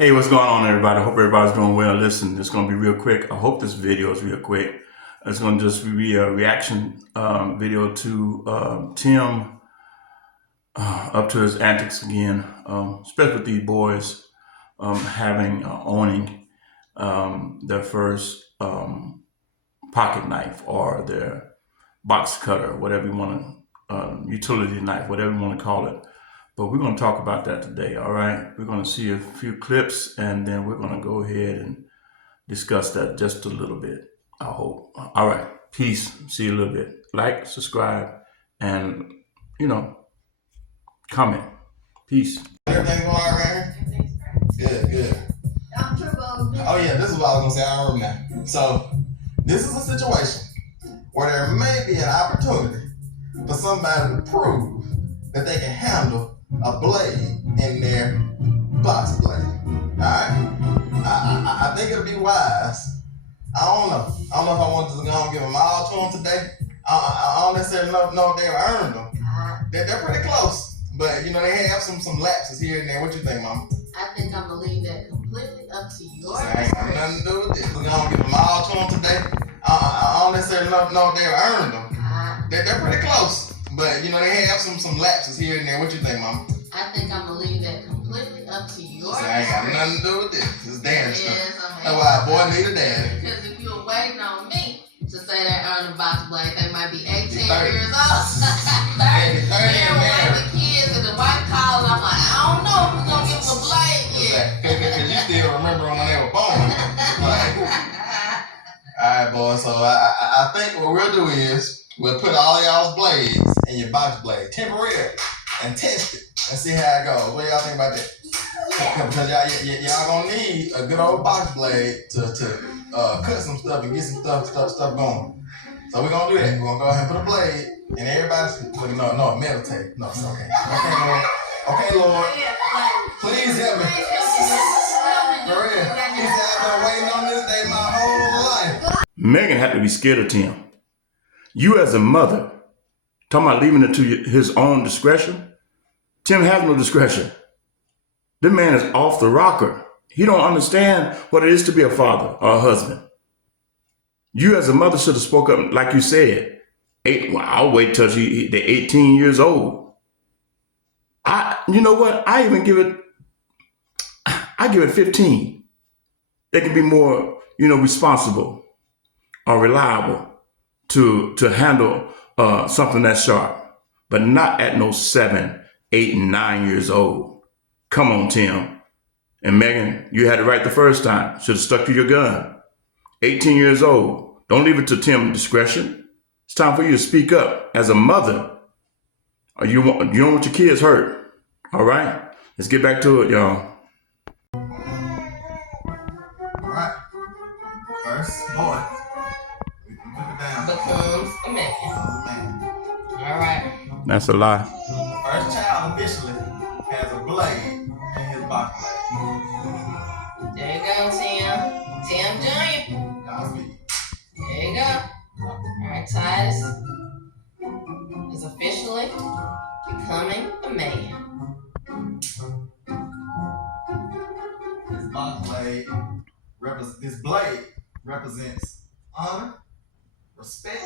Hey, what's going on, everybody? I hope everybody's doing well. Listen, it's going to be real quick. I hope this video is real quick. It's going to just be a reaction video to Tim up to his antics again, especially with these boys owning their first pocket knife or their box cutter, whatever you want to, utility knife, whatever you want to call it. But we're going to talk about that today, all right? We're going to see a few clips, and then we're going to go ahead and discuss that just a little bit, I hope. All right, peace. See you a little bit. Like, subscribe, and, comment. Peace. Everything going all right here? Good. Oh yeah, this is what I was gonna say. I remember now. So this is a situation where there may be an opportunity for somebody to prove that they can handle a blade in their box blade. Alright? I think it'll be wise. I don't know if I want to go and give them all to them today. I don't necessarily know if they've earned them. They're pretty close. But they have some lapses here and there. What you think, Mama? I think I'm gonna leave that completely up to your I ain't got nothing to do with this. We're gonna give them all to them today. I don't necessarily know if they've earned them. They're pretty close. But they have some lapses here and there. What you think, Mama? I think I'm gonna leave that completely up to your I ain't got nothing to do with this. It's daddy stuff. Yes, That's why a boy need a daddy. Because if you were waiting on me to say that earned a box blade, they might be 18 30. years old. 30. Yeah, one of the kids in the white collar, I'm like, I don't know if we're gonna give them a blade yet. Because you still remember them when they were born. Alright, boy. So I think what we'll do is we'll put all y'all's blades in your box blade temporarily and test it and see how it goes. What y'all think about that? Because y'all gonna need a good old box blade to cut some stuff and get some stuff going. So we're gonna do that. We're gonna go ahead and put a blade in everybody's no metal tape. No, it's okay. Okay, Lord. Please help me. For real. He said I've been waiting on this day my whole life. Megan had to be scared of Tim. You as a mother, talking about leaving it to his own discretion? Tim has no discretion. This man is off the rocker. He don't understand what it is to be a father or a husband. You as a mother should have spoke up, like you said. I'll wait till they're 18 years old. You know what? I give it 15. They can be more, responsible or reliable to handle something that's sharp, but not at no 7, 8, and 9 years old. Come on, Tim. And Megan, you had it right the first time. Should have stuck to your gun. 18 years old. Don't leave it to Tim's discretion. It's time for you to speak up as a mother. Or you don't want your kids hurt. All right? Let's get back to it, y'all. All right. First, boy. We put it down. Becomes a man. All right. That's a lie. The first child officially has a blade in his box blade. There you go, Tim. Tim Jr. Godspeed. There you go. All right, Titus is officially becoming a man. This blade represents honor, respect,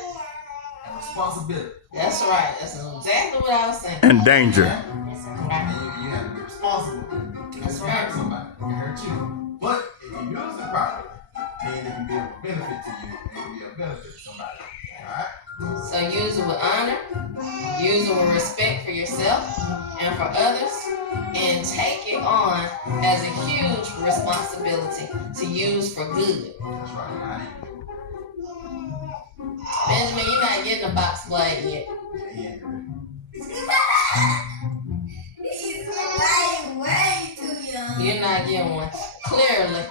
and responsibility. That's right. That's exactly what I was saying. And danger. And you have to be responsible. That's It right. hurt somebody. It hurt you. But if you use it properly, then it can be a benefit to you. It can be a benefit to somebody. Alright? So use it with honor, use it with respect for yourself and for others, and take it on as a huge responsibility to use for good. That's right. Benjamin, you're not getting a box blade yet. He's way too young. You're not getting one. Clearly.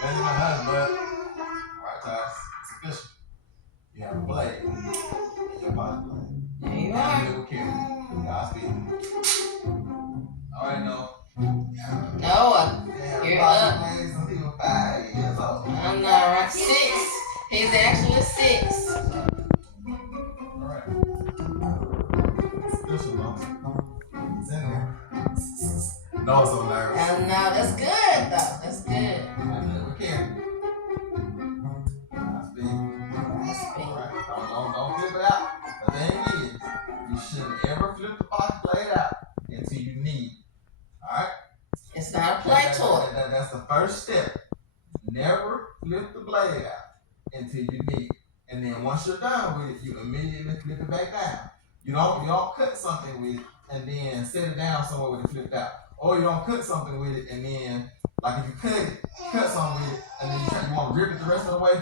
Benjamin has blood. Alright, guys. It's official. You have a blade in your box blade. There you You are. live with care. Godspeed. Alright, no. Noah, you're up. Some people 5 years old. I'm not right. 6. He's actually 6. Alright. It's official, though. It's in there. No, it's so nervous. No, that's good though. That's good. We can. Alright, don't flip it out. The thing is, you shouldn't ever flip the box blade out until you need it. Alright? It's not a play toy. That's the first step. Never flip the blade out until you need it. And then once you're done with it, you immediately flip it back down. You don't cut something with it and then set it down somewhere with it flipped out. Or you don't cut something with it and then, like if you cut something with it and then you want to rip it the rest of the way,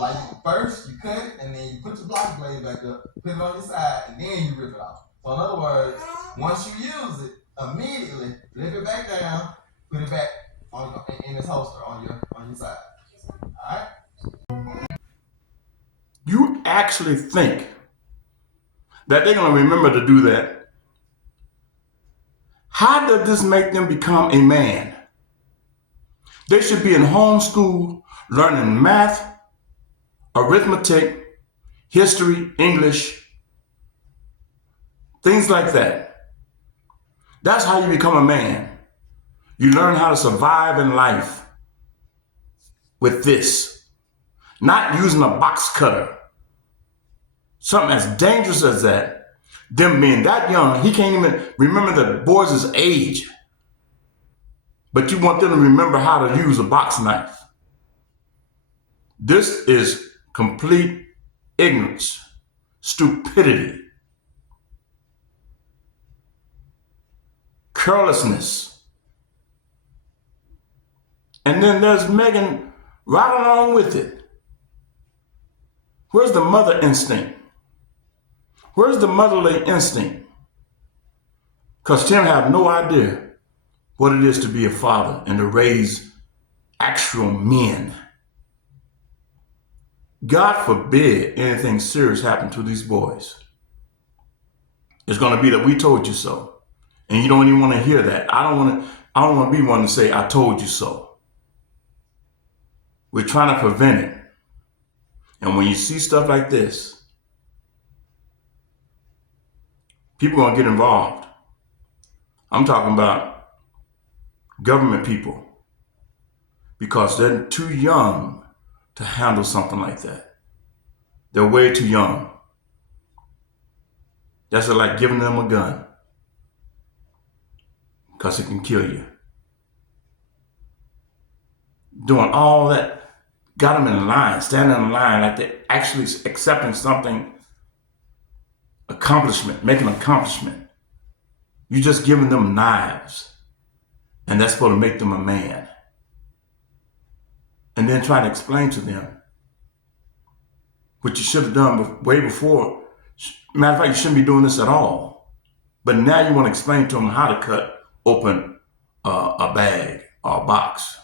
like first you cut it and then you put your block blade back up, put it on your side, and then you rip it off. So in other words, once you use it, immediately flip it back down, put it back in its holster on your side. Alright? You actually think that they're going to remember to do that? How does this make them become a man? They should be in homeschool learning math, arithmetic, history, English, things like that. That's how you become a man. You learn how to survive in life with this. Not using a box cutter. Something as dangerous as that. Them being that young, he can't even remember the boys' age. But you want them to remember how to use a box knife. This is complete ignorance, stupidity, carelessness. And then there's Megan right along with it. Where's the mother instinct? Where's the motherly instinct? Because Tim had no idea what it is to be a father and to raise actual men. God forbid anything serious happen to these boys. It's going to be that we told you so. And you don't even want to hear that. I don't want to be one to say, I told you so. We're trying to prevent it. And when you see stuff like this, people are going to get involved. I'm talking about government people, because they're too young to handle something like that. They're way too young. That's like giving them a gun, because it can kill you. Doing all that, got them in line, standing in line like they're actually accepting something, accomplishment, making an accomplishment. You're just giving them knives, and that's supposed to make them a man. And then try to explain to them what you should have done way before. Matter of fact, you shouldn't be doing this at all. But now you want to explain to them how to cut open a bag or a box.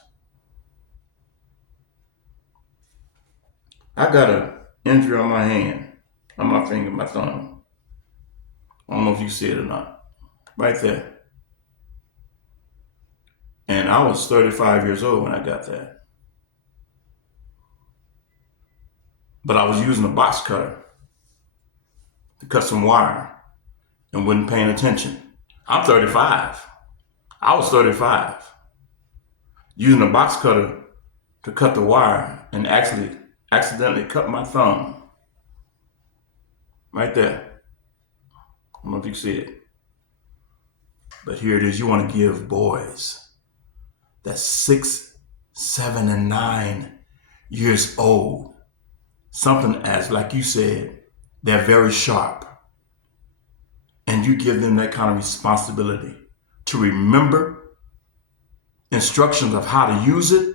I got an injury on my hand, on my finger, my thumb. I don't know if you see it or not. Right there. And I was 35 years old when I got that. But I was using a box cutter to cut some wire and wasn't paying attention. I'm 35. I was 35. Using a box cutter to cut the wire and actually accidentally cut my thumb. Right there. I don't know if you see it. But here it is. You want to give boys that's 6, 7, and 9 years old something as, like you said, they're very sharp. And you give them that kind of responsibility to remember instructions of how to use it.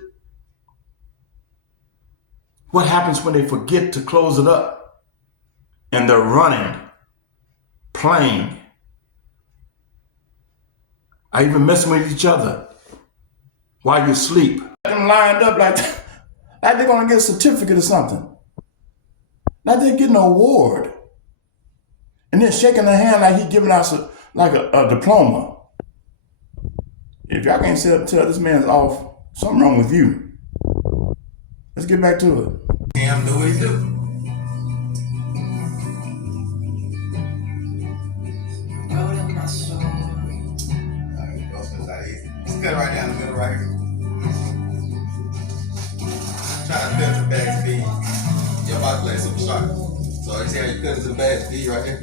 What happens when they forget to close it up and they're running, playing, or even messing with each other while you sleep? Them lined up like they're going to get a certificate or something. Like they're getting an award. And then shaking their hand like he's giving us a diploma. If y'all can't sit up and tell this man's off, something wrong with you. Let's get back to it. Damn, do what he do. Wrote in my soul. Alright, go spend that easy. Just cut right down the middle right here. Trying to cut to the bag speed. Your box blade is super sharp. So you see how you cut into the bag speed right here?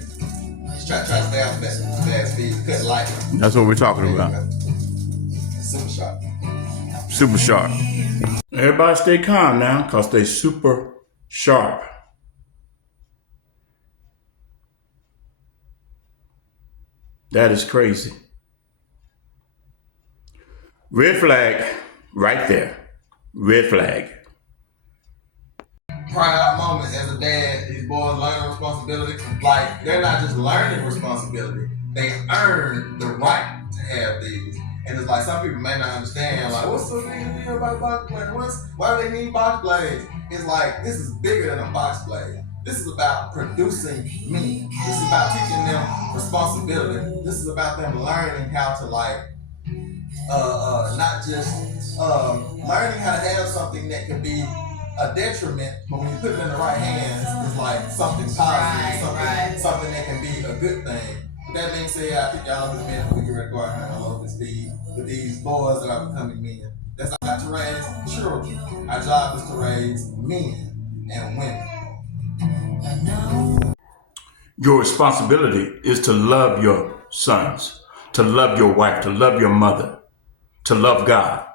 Just try to stay off the bag speed. Cut light. That's what we're talking about. Super sharp. Super sharp. Everybody stay calm now, because they super sharp. That is crazy. Red flag right there. Red flag. Proud moment as a dad, these boys learning responsibility. Like, they're not just learning responsibility, they earn the right to have these. And it's like, some people may not understand, like, what's the big deal about box blades? Why do they need box blades? It's like, this is bigger than a box blade. This is about producing meaning. This is about teaching them responsibility. This is about them learning how to, like, not just learning how to have something that could be a detriment, but when you put it in the right hands, it's like something positive, something that can be a good thing. With that being said, I think y'all understand we get ready to go out here and love this speed with these boys that are becoming men. That's not to raise children. Our job is to raise men and women. Your responsibility is to love your sons, to love your wife, to love your mother, to love God.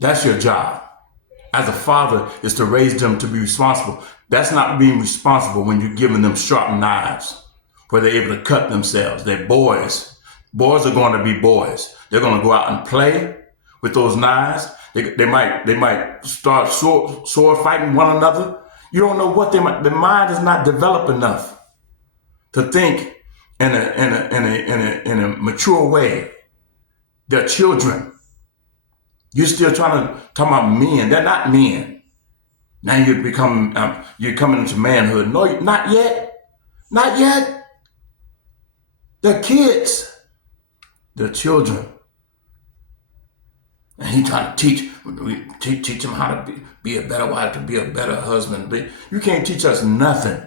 That's your job. As a father, is to raise them to be responsible. That's not being responsible when you're giving them sharp knives where they're able to cut themselves. They're boys. Boys are going to be boys. They're going to go out and play with those knives. They might start sword fighting one another. You don't know what they might. The mind is not developed enough to think in a mature way. They're children. You're still trying to talk about men. They're not men. Now you're coming into manhood. No, not yet. Not yet. They're kids. They're children. And he's trying to teach them how to be a better wife, to be a better husband. You can't teach us nothing.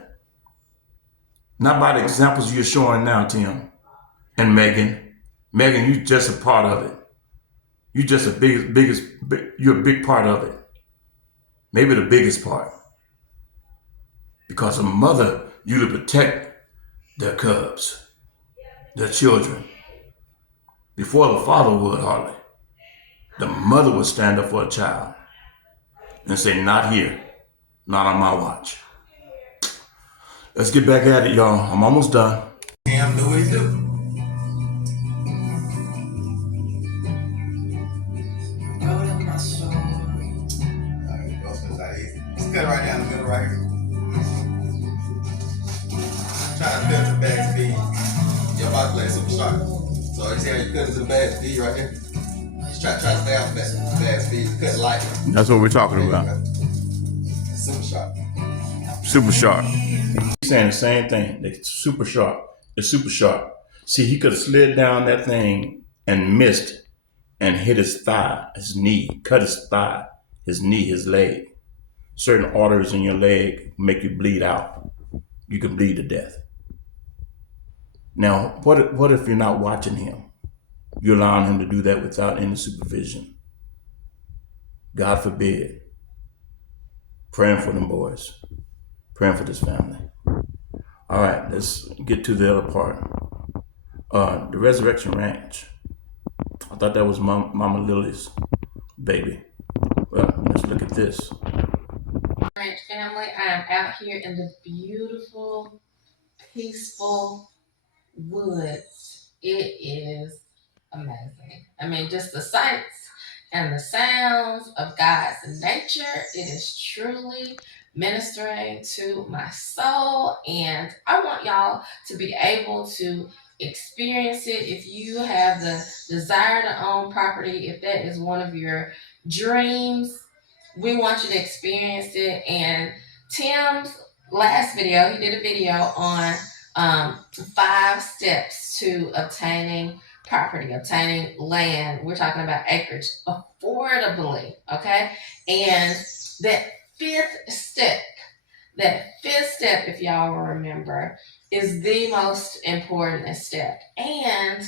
Not by the examples you're showing now, Tim and Megan. Megan, you're just a part of it. You're just you're a big part of it. Maybe the biggest part. Because a mother usually protect their cubs, their children, before the father would hardly. The mother would stand up for a child and say, not here, not on my watch. Let's get back at it, y'all. I'm almost done. Damn, do what he do. Just cut right down the middle right here. Trying to cut to the bag speed. Your box blade is super sharp. So you see how you cut into the bag speed right here? Just try to stay off the bag speed. Cut light. That's what we're talking about. Super sharp. Super sharp. He's saying the same thing. They're super sharp. They're super sharp. See, he could have slid down that thing and missed and hit his thigh, his knee, cut his thigh, his knee, his leg. Certain arteries in your leg make you bleed out. You can bleed to death. Now, what if you're not watching him? You're allowing him to do that without any supervision. God forbid. Praying for them boys. Praying for this family. All right, let's get to the other part. The Resurrection Ranch. I thought that was Mama Lillie's baby. Well, let's look at this. Ranch family, I am out here in the beautiful, peaceful woods. It is amazing. I mean, just the sights and the sounds of God's nature. It is truly ministering to my soul, and I want y'all to be able to experience it. If you have the desire to own property, if that is one of your dreams, we want you to experience it. And Tim's last video, he did a video on 5 steps to obtaining property, obtaining land. We're talking about acreage affordably, okay? And that fifth step, if y'all remember, is the most important step. And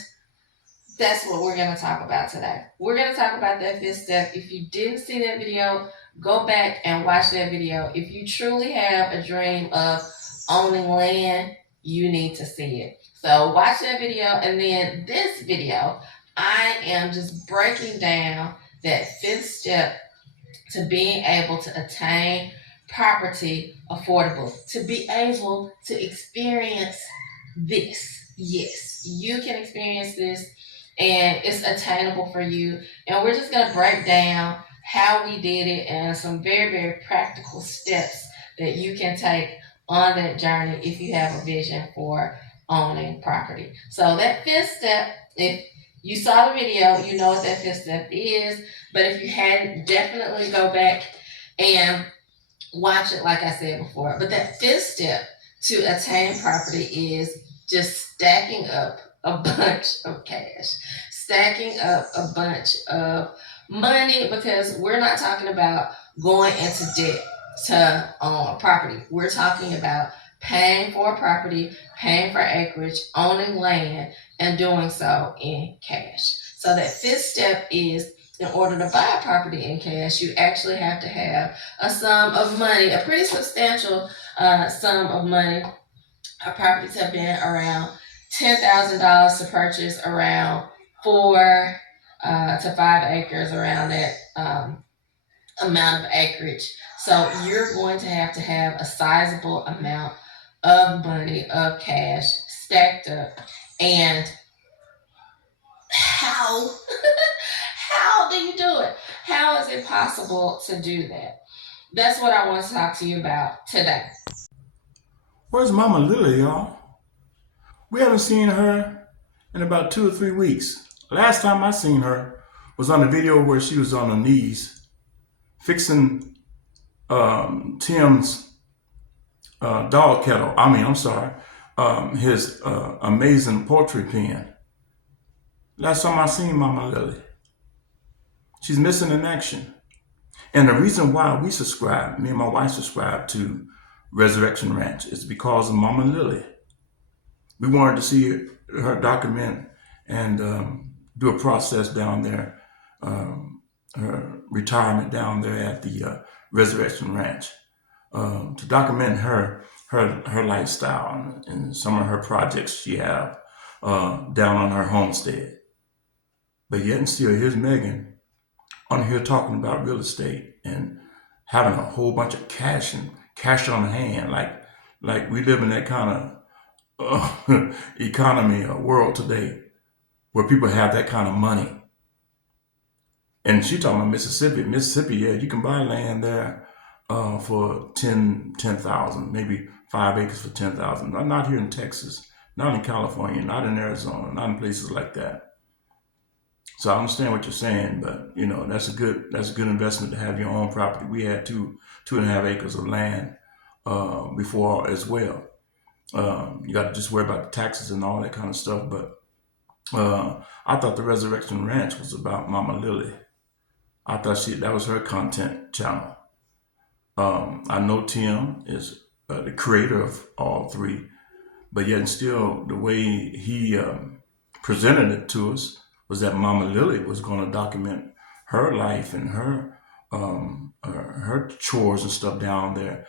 that's what we're going to talk about today. We're going to talk about that fifth step. If you didn't see that video, go back and watch that video. If you truly have a dream of owning land, you need to see it. So watch that video, and then this video, I am just breaking down that fifth step to being able to attain property affordable, to be able to experience this. Yes, you can experience this, and it's attainable for you. And we're just going to break down how we did it and some very, very practical steps that you can take on that journey if you have a vision for owning property. So that fifth step, if you saw the video, you know what that fifth step is. But if you hadn't, definitely go back and watch it like I said before. But that fifth step to attain property is just stacking up a bunch of cash, stacking up a bunch of money, because we're not talking about going into debt to own a property. We're talking about paying for a property, paying for acreage, owning land, and doing so in cash. So that fifth step is, in order to buy a property in cash, you actually have to have a sum of money, a pretty substantial sum of money. Our properties have been around $10,000 to purchase around 4 to 5 acres, around that amount of acreage. So you're going to have a sizable amount of money, of cash stacked up. And how how do you do it? How is it possible to do that? That's what I want to talk to you about today. Where's Mama Lillie, y'all? We haven't seen her in about 2 or 3 weeks. Last time I seen her was on a video where she was on her knees fixing Tim's dog kettle. His amazing poultry pen. Last time I seen Mama Lillie. She's missing in action. And the reason why me and my wife subscribed to Resurrection Ranch is because of Mama Lillie. We wanted to see her document and do a process down there, her retirement down there at the Resurrection Ranch, to document her lifestyle and some of her projects she have down on her homestead. But yet and still, here's Megan on here talking about real estate and having a whole bunch of cash on hand, like we live in that kind of economy or world today where people have that kind of money. And she talking about Mississippi, yeah, you can buy land there for 10,000, maybe 5 acres for 10,000. Not here in Texas, not in California, not in Arizona, not in places like that. So I understand what you're saying, but that's a good investment to have your own property. We had 2.5 acres of land before as well. You got to just worry about the taxes and all that kind of stuff. But I thought the Resurrection Ranch was about Mama Lillie. I thought that was her content channel. I know Tim is the creator of all three, but yet and still the way he presented it to us was that Mama Lillie was going to document her life and her chores and stuff down there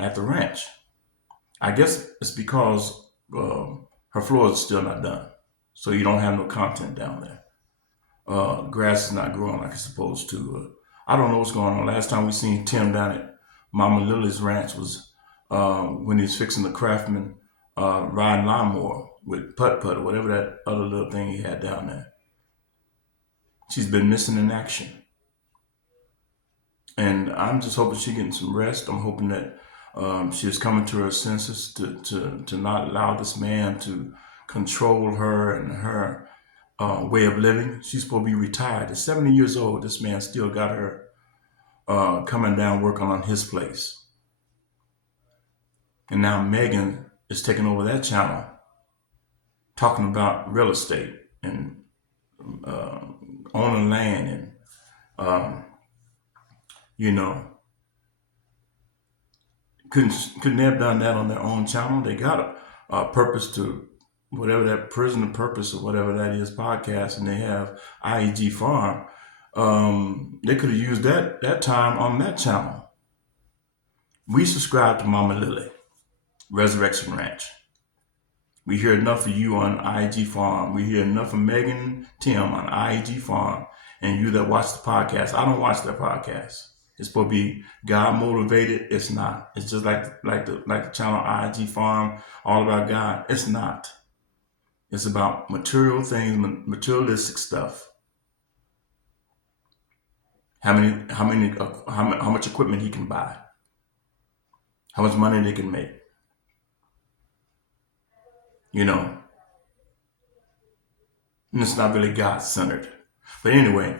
at the ranch. I guess it's because her floor is still not done, so you don't have no content down there. Grass is not growing like it's supposed to. I don't know what's going on. Last time we seen Tim down at Mama Lillie's ranch was when he was fixing the Craftsman riding lawnmower with putt-putt or whatever that other little thing he had down there. She's been missing in action. And I'm just hoping she's getting some rest. I'm hoping that she is coming to her senses to not allow this man to control her and her way of living. She's supposed to be retired. At 70 years old, this man still got her coming down working on his place. And now Megan is taking over that channel, talking about real estate and owning land and couldn't they have done that on their own channel? They got a purpose to whatever that Prison of Purpose or whatever that is podcast, and they have IEG Farm. They could have used that time on that channel. We subscribe to Mama Lillie, Resurrection Ranch. We hear enough of you on IEG Farm. We hear enough of Megan Tim on IEG Farm. And you that watch the podcast, I don't watch that podcast. It's supposed to be God motivated. It's not. It's just like the channel IEG Farm, all about God. It's not. It's about material things, materialistic stuff. How much equipment he can buy, how much money they can make. And it's not really God centered. But anyway,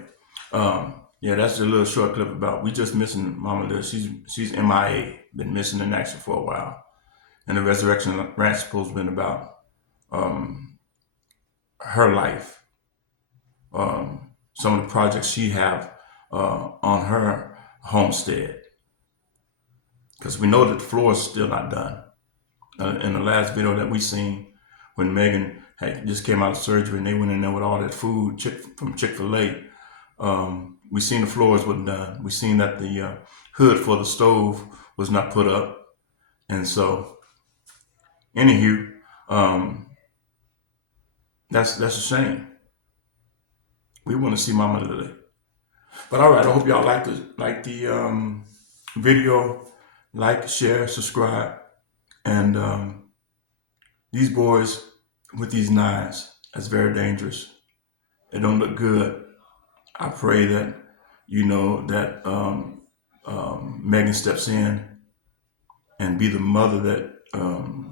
that's a little short clip about we just missing Mama Lillie. She's MIA, been missing in action for a while, and the Resurrection Ranch supposed to been about her life, some of the projects she have on her homestead, because we know that the floor is still not done. In the last video that we seen, when Megan had just came out of surgery and they went in there with all that food from Chick-fil-A, we seen the floors wasn't done. We seen that the hood for the stove was not put up, and so anywho, that's a shame. We want to see Mama Lillie. But all right, I hope y'all like the video. Like, share, subscribe, and these boys with these knives, that's very dangerous. It don't look good. I pray that Megan steps in and be the mother that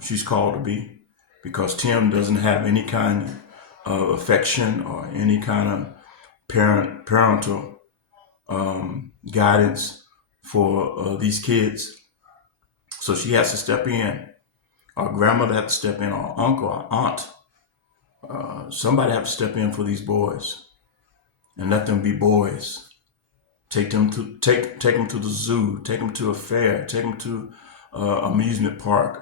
she's called to be, because Tim doesn't have any kind of affection or any kind of parental guidance for these kids. So she has to step in. Our grandmother had to step in, or uncle, or aunt. Somebody have to step in for these boys and let them be boys. Take them to the zoo, take them to a fair, take them to amusement park,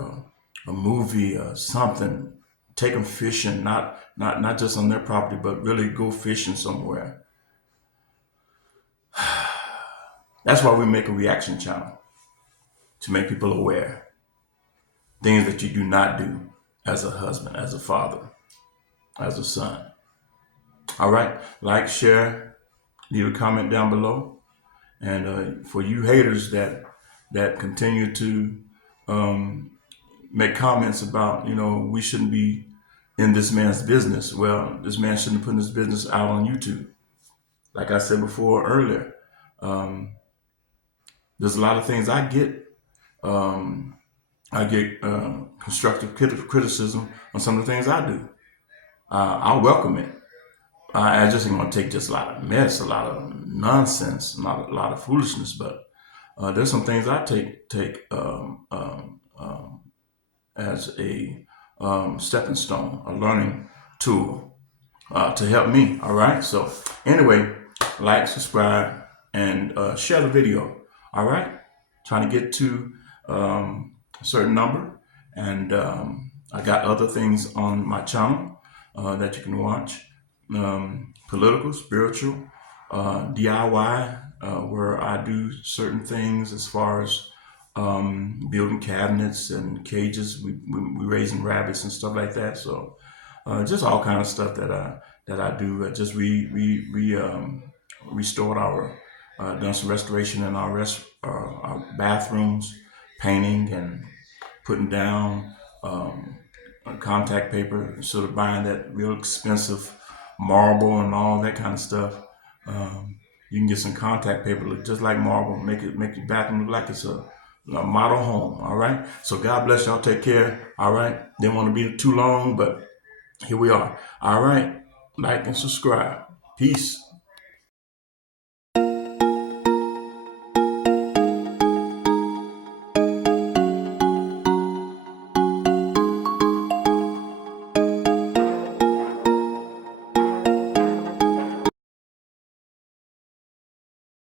a movie, something. Take them fishing, not just on their property, but really go fishing somewhere. That's why we make a reaction channel, to make people aware. Things that you do not do as a husband, as a father, as a son. All right, like, share, leave a comment down below. And for you haters that continue to make comments about, we shouldn't be in this man's business. Well, this man shouldn't put his business out on YouTube. Like I said before earlier, there's a lot of things I get. I get constructive criticism on some of the things I do. I welcome it. I just ain't gonna take just a lot of mess, a lot of nonsense, a lot of foolishness. But there's some things I take as a stepping stone, a learning tool to help me. All right. So anyway, like, subscribe, and share the video. All right. Trying to get to a certain number, and I got other things on my channel that you can watch. Political, spiritual, DIY, where I do certain things as far as building cabinets and cages. We raising rabbits and stuff like that. So just all kind of stuff that I do. Just restored our done some restoration in our bathrooms, painting and putting down contact paper instead of buying that real expensive marble and all that kind of stuff. You can get some contact paper, look just like marble, make your bathroom look like it's a model home. All right. So God bless y'all. Take care. All right. Didn't want to be too long, but here we are. All right. Like and subscribe. Peace.